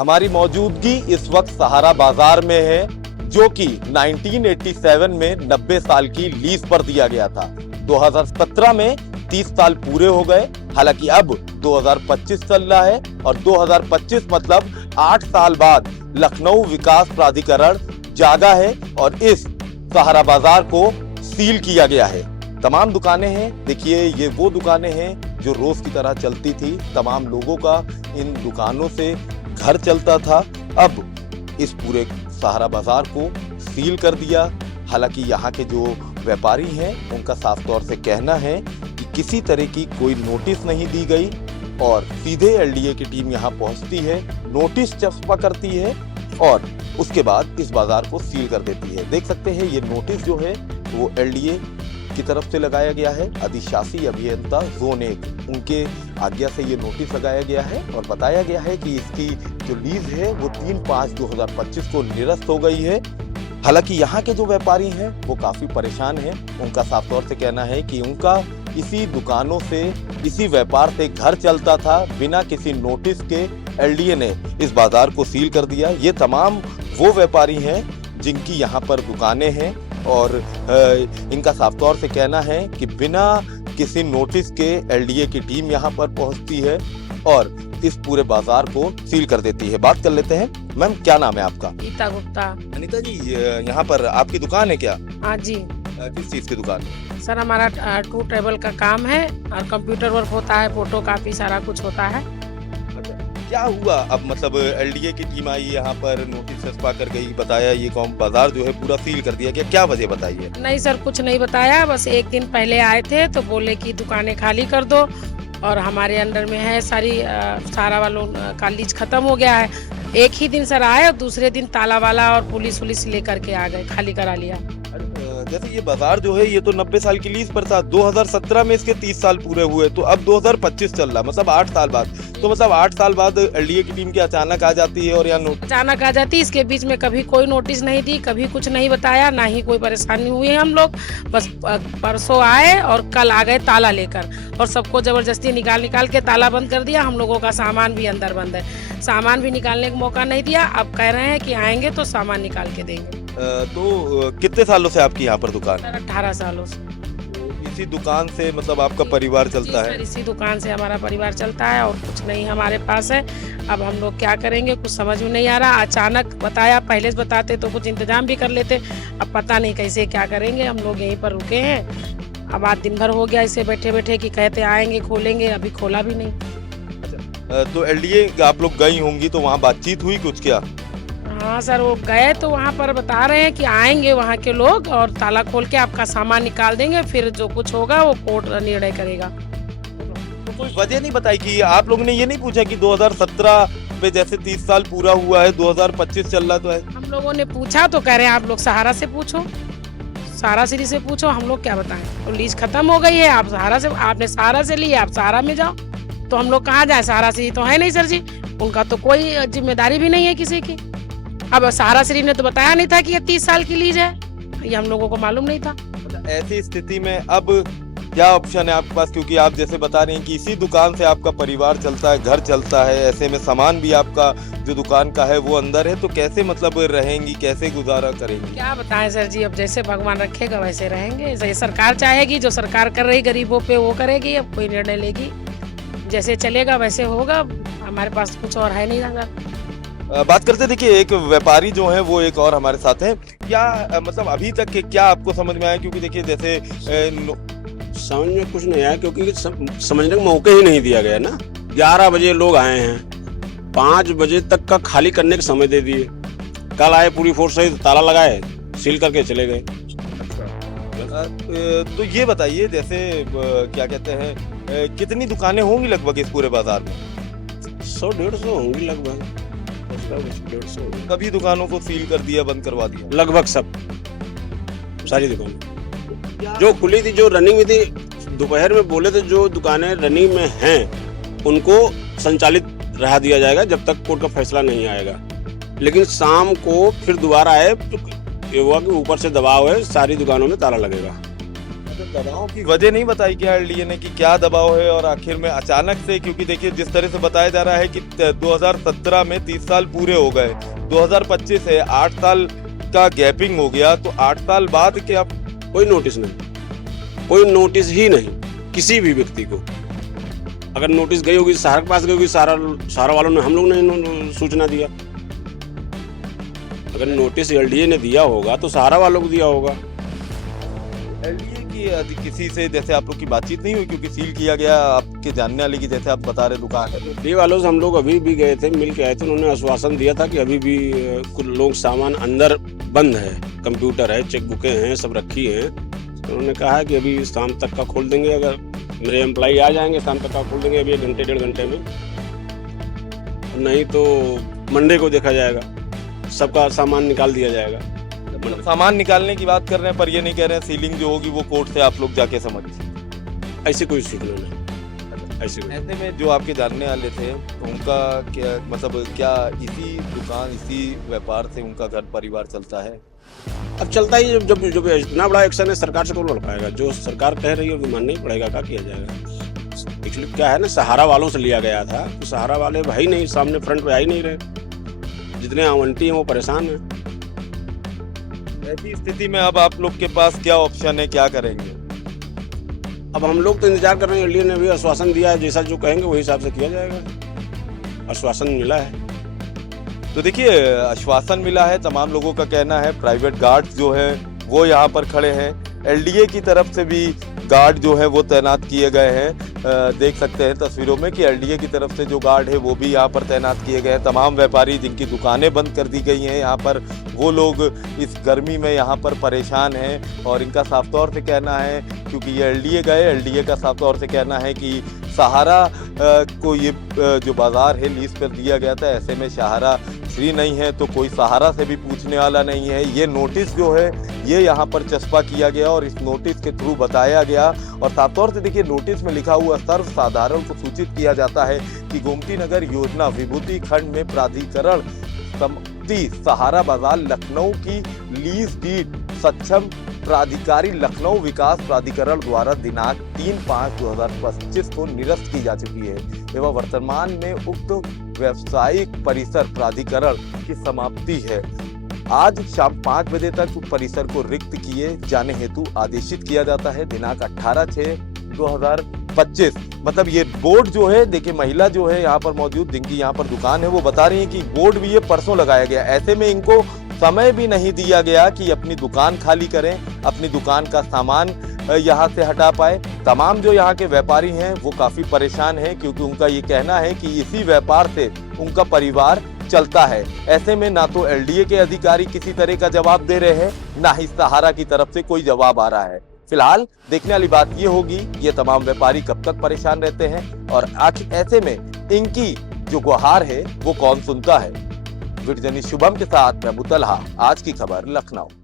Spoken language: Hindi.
हमारी मौजूदगी इस वक्त सहारा बाजार में है, जो कि 1987 में 90 साल की लीज पर दिया गया था। 2017 में 30 साल पूरे हो गए। हालांकि अब 2025 चल रहा है और 2025 मतलब 8 साल बाद लखनऊ विकास प्राधिकरण जागा है और इस सहारा बाजार को सील किया गया है। तमाम दुकानें हैं, देखिए ये वो दुकानें हैं जो रोज की तरह चलती थी। तमाम लोगों का इन दुकानों से घर चलता था। अब इस पूरे सहारा बाजार को सील कर दिया। हालांकि यहाँ के जो व्यापारी हैं उनका साफ तौर से कहना है कि किसी तरह की कोई नोटिस नहीं दी गई और सीधे एलडीए की टीम यहाँ पहुँचती है, नोटिस चस्पा करती है और उसके बाद इस बाजार को सील कर देती है। देख सकते हैं ये नोटिस जो है वो एलडीए की तरफ से लगाया गया है। अधिशासी अभियंता जोन 1 उनके आज्ञा से ये नोटिस लगाया गया है और बताया गया है कि इसकी जो लीज है वो 3/5/2025 को निरस्त हो गई है। हालांकि यहाँ के जो व्यापारी हैं वो काफी परेशान हैं। उनका साफ तौर से कहना है कि उनका इसी दुकानों से, इसी व्यापार से घर चलता था। बिना किसी नोटिस के एलडीए ने इस बाजार को सील कर दिया। ये तमाम वो व्यापारी हैं जिनकी यहाँ पर दुकानें हैं और इनका साफ तौर से कहना है कि बिना किसी नोटिस के एलडीए की टीम यहाँ पर पहुँचती है और इस पूरे बाजार को सील कर देती है। बात कर लेते हैं। मैम, क्या नाम है आपका? गीता गुप्ता। अनीता जी, यहाँ पर आपकी दुकान है क्या? हाँ जी किस चीज की दुकान है? सर, हमारा टू ट्रेवल का काम है और कंप्यूटर वर्क होता है, फोटो कापी सारा कुछ होता है। क्या हुआ अब? मतलब एलडीए की टीम आई यहाँ पर, नोटिस छपा कर गई, बताया ये कौन बाजार जो है पूरा सील कर दिया गया, क्या वजह बताइए? नहीं सर, कुछ नहीं बताया। बस एक दिन पहले आए थे तो बोले कि दुकानें खाली कर दो और हमारे अंडर में है सारी सारा वालों का लीज खत्म हो गया है। एक ही दिन सर आए और दूसरे दिन ताला वाला और पुलिस लेकर के आ गए, खाली करा लिया। जैसे ये बाजार जो है ये तो 90 साल की लीज पर था। 2017 में इसके 30 साल पूरे हुए, तो अब 2025 चल रहा, मतलब 8 साल बाद। तो मतलब 8 साल बाद एलडीए की टीम की अचानक आ जाती है और यहाँ अचानक आ जाती है। इसके बीच में कभी कोई नोटिस नहीं दी, कभी कुछ नहीं बताया, ना ही कोई परेशानी हुई है। हम लोग बस परसों आए और कल आ गए ताला लेकर और सबको जबरदस्ती निकाल के ताला बंद कर दिया। हम लोगों का सामान भी अंदर बंद है, सामान भी निकालने का मौका नहीं दिया। अब कह रहे हैं कि आएंगे तो सामान निकाल के देंगे। तो कितने सालों से आपकी यहाँ पर दुकान है? 18 सालों से। इसी दुकान से मतलब आपका परिवार चलता है? इसी दुकान से हमारा परिवार चलता है और कुछ नहीं हमारे पास है। अब हम लोग क्या करेंगे, कुछ समझ में नहीं आ रहा। अचानक बताया, पहले से बताते तो कुछ इंतजाम भी कर लेते। अब पता नहीं कैसे क्या करेंगे। हम लोग यहीं पर रुके हैं। अब आज दिन भर हो गया इसे बैठे कि कहते आएंगे खोलेंगे, अभी खोला भी नहीं। तो एलडीए आप लोग गई होंगी तो वहाँ बातचीत हुई कुछ क्या? हाँ सर, वो गए तो वहाँ पर बता रहे हैं कि आएंगे वहाँ के लोग और ताला खोल के आपका सामान निकाल देंगे, फिर जो कुछ होगा वो कोर्ट निर्णय करेगा। तो कोई वजह नहीं बताई कि आप लोगों ने ये नहीं पूछा कि 2017 पे जैसे 30 साल पूरा हुआ है, 2025 चल रहा तो है? हम लोगों ने पूछा तो कह रहे हैं आप लोग सहारा से पूछो, सहारा सिटी से पूछो। हम लोग क्या बताएं? तो लीज खत्म हो गई है, आप सहारा से, आपने सहारा से ली, आप सहारा में जाओ। तो हम लोग कहाँ जाए? सहारा सिटी तो है नहीं सर जी, उनका तो कोई जिम्मेदारी भी नहीं है किसी की। अब सहारा सिटी ने तो बताया नहीं था कि ये 30 साल की लीज है, ये हम लोगों को मालूम नहीं था। ऐसी स्थिति में अब क्या ऑप्शन है आपके पास? क्योंकि आप जैसे बता रहे हैं कि इसी दुकान से आपका परिवार चलता है, घर चलता है, ऐसे में सामान भी आपका जो दुकान का है वो अंदर है, तो कैसे मतलब रहेंगी, कैसे गुजारा करेंगी? क्या बताएं सर जी, अब जैसे भगवान रखेगा वैसे रहेंगे। जैसे सरकार चाहेगी, जो सरकार कर रही गरीबों पे वो करेगी। अब कोई निर्णय लेगी, जैसे चलेगा वैसे होगा। हमारे पास कुछ और है नहीं रहा। बात करते, देखिए एक व्यापारी जो है वो एक और हमारे साथ हैं। क्या मतलब अभी तक के क्या आपको समझ में आया? क्योंकि देखिए जैसे समझ में कुछ नहीं आया, क्योंकि समझने का मौका ही नहीं दिया गया ना। 11 बजे लोग आए हैं, 5 बजे तक का खाली करने का समय दे दिए। कल आए पूरी फोर्स सहित, ताला लगाए, सील करके चले गए। तो ये बताइए, जैसे क्या कहते हैं, कितनी दुकानें होंगी लगभग इस पूरे बाजार में? 100-150 होंगी लगभग। सभी दुकानों को सील कर दिया, बंद करवा दिया? लगभग सब, सारी दुकानें जो खुली थी, जो रनिंग में थी। दोपहर में बोले थे जो दुकानें रनिंग में हैं उनको संचालित रहा दिया जाएगा जब तक कोर्ट का फैसला नहीं आएगा। लेकिन शाम को फिर दोबारा आए तो ये हुआ कि ऊपर से दबाव है, सारी दुकानों में ताला लगेगा। दबाव की वजह नहीं बताई क्या एलडीए ने कि क्या दबाव है और आखिर में अचानक से, क्योंकि देखिए जिस तरह से बताया जा रहा है कि 2017 में 30 साल पूरे हो गए, 2025 है, 8 साल का गैपिंग हो गया, तो 8 साल बाद क्या? कोई नोटिस नहीं, कोई नोटिस ही नहीं किसी भी व्यक्ति को। अगर नोटिस गई होगी सहारा के पास गई होगी, सहारा वालों ने, हम लोग ने सूचना दिया। अगर नोटिस एलडीए ने दिया होगा तो सहारा वालों को दिया होगा। एलडीए की किसी से जैसे आप लोग की बातचीत नहीं हुई, क्योंकि सील किया गया आपके जानने वाले की, जैसे आप बता रहे दुकान है? एलडीए वालों से हम लोग अभी भी गए थे, मिल के आए थे। उन्होंने आश्वासन दिया था कि अभी भी कुछ लोग सामान अंदर बंद है, कंप्यूटर है, चेकबुकें हैं, सब रखी हैं। उन्होंने कहा है कि अभी शाम तक का खोल देंगे, अगर मेरे एम्प्लॉई आ जाएंगे शाम तक का खोल देंगे, अभी 1 घंटे 1.5 घंटे में, नहीं तो मंडे को देखा जाएगा, सबका सामान निकाल दिया जाएगा। सामान निकालने की बात कर रहे हैं, पर ये नहीं कह रहे हैं सीलिंग जो होगी वो कोर्ट से आप लोग जाके समझ। ऐसी कोई सूचना नहीं, ऐसी कोई। ऐसे में जो आपके जानने वाले थे उनका क्या मतलब, क्या इसी दुकान इसी व्यापार से उनका घर परिवार चलता है? अब चलता ही, जब इतना बड़ा एक्शन है सरकार से कौन लड़ पाएगा? जो सरकार कह रही है वो मानना ही पड़ेगा। क्या किया जाएगा? एक्चुअली क्या है ना, सहारा वालों से लिया गया था, तो सहारा वाले भाई नहीं, सामने फ्रंट पे आ ही नहीं रहे। जितने आवंटी हैं वो परेशान हैं। ऐसी स्थिति में अब आप लोग के पास क्या ऑप्शन है, क्या करेंगे? अब हम लोग तो इंतजार कर रहे हैं। एलडीए ने भी आश्वासन दिया है, जैसा जो कहेंगे वही हिसाब से किया जाएगा। आश्वासन मिला है। तो देखिए, आश्वासन मिला है, तमाम लोगों का कहना है। प्राइवेट गार्ड्स जो है वो यहाँ पर खड़े हैं, एलडीए की तरफ से भी गार्ड जो है वो तैनात किए गए हैं। देख सकते हैं तस्वीरों में कि एलडीए की तरफ से जो गार्ड है वो भी यहाँ पर तैनात किए गए हैं। तमाम व्यापारी जिनकी दुकानें बंद कर दी गई हैं यहाँ पर, वो लोग इस गर्मी में यहाँ पर परेशान हैं और इनका साफ तौर से कहना है, क्योंकि ये एलडीए गए, एलडीए का साफ तौर से कहना है कि सहारा को ये जो बाजार है लीज पर दिया गया था, ऐसे में सहारा फ्री नहीं है तो कोई सहारा से भी पूछने वाला नहीं है। ये नोटिस जो है ये यहाँ पर चस्पा किया गया और इस नोटिस के थ्रू बताया गया, और साफ तौर से देखिए नोटिस में लिखा हुआ सर्वसाधारण को सूचित किया जाता है कि गोमती नगर योजना विभूति खंड में प्राधिकरण संपत्ति सहारा बाजार लखनऊ की लीज डीड सक्षम प्राधिकारी लखनऊ विकास प्राधिकरण द्वारा दिनांक 3/5/2025 को निरस्त की जा चुकी है एवं वर्तमान में उक्त व्यावसायिक परिसर प्राधिकरण की समाप्ति है। आज शाम 5 बजे तक परिसर को रिक्त किए जाने हेतु आदेशित किया जाता है। दिनांक 18/6/2025। मतलब ये बोर्ड जो है, देखिए महिला जो है यहाँ पर मौजूद, जिनकी यहाँ पर दुकान है, वो बता रही है कि बोर्ड भी ये परसों लगाया गया। ऐसे में इनको समय भी नहीं दिया गया कि अपनी दुकान खाली करें, अपनी दुकान का सामान यहाँ से हटा पाए। तमाम जो यहाँ के व्यापारी हैं वो काफी परेशान हैं, क्योंकि उनका ये कहना है कि इसी व्यापार से उनका परिवार चलता है। ऐसे में ना तो एलडीए के अधिकारी किसी तरह का जवाब दे रहे हैं, ना ही सहारा की तरफ से कोई जवाब आ रहा है। फिलहाल देखने वाली बात ये होगी ये तमाम व्यापारी कब तक परेशान रहते हैं और आखिर ऐसे में इनकी जो गुहार है वो कौन सुनता है। वीडियो जर्नलिस्ट शुभम के साथ मैं मुतलहा, आज की खबर लखनऊ।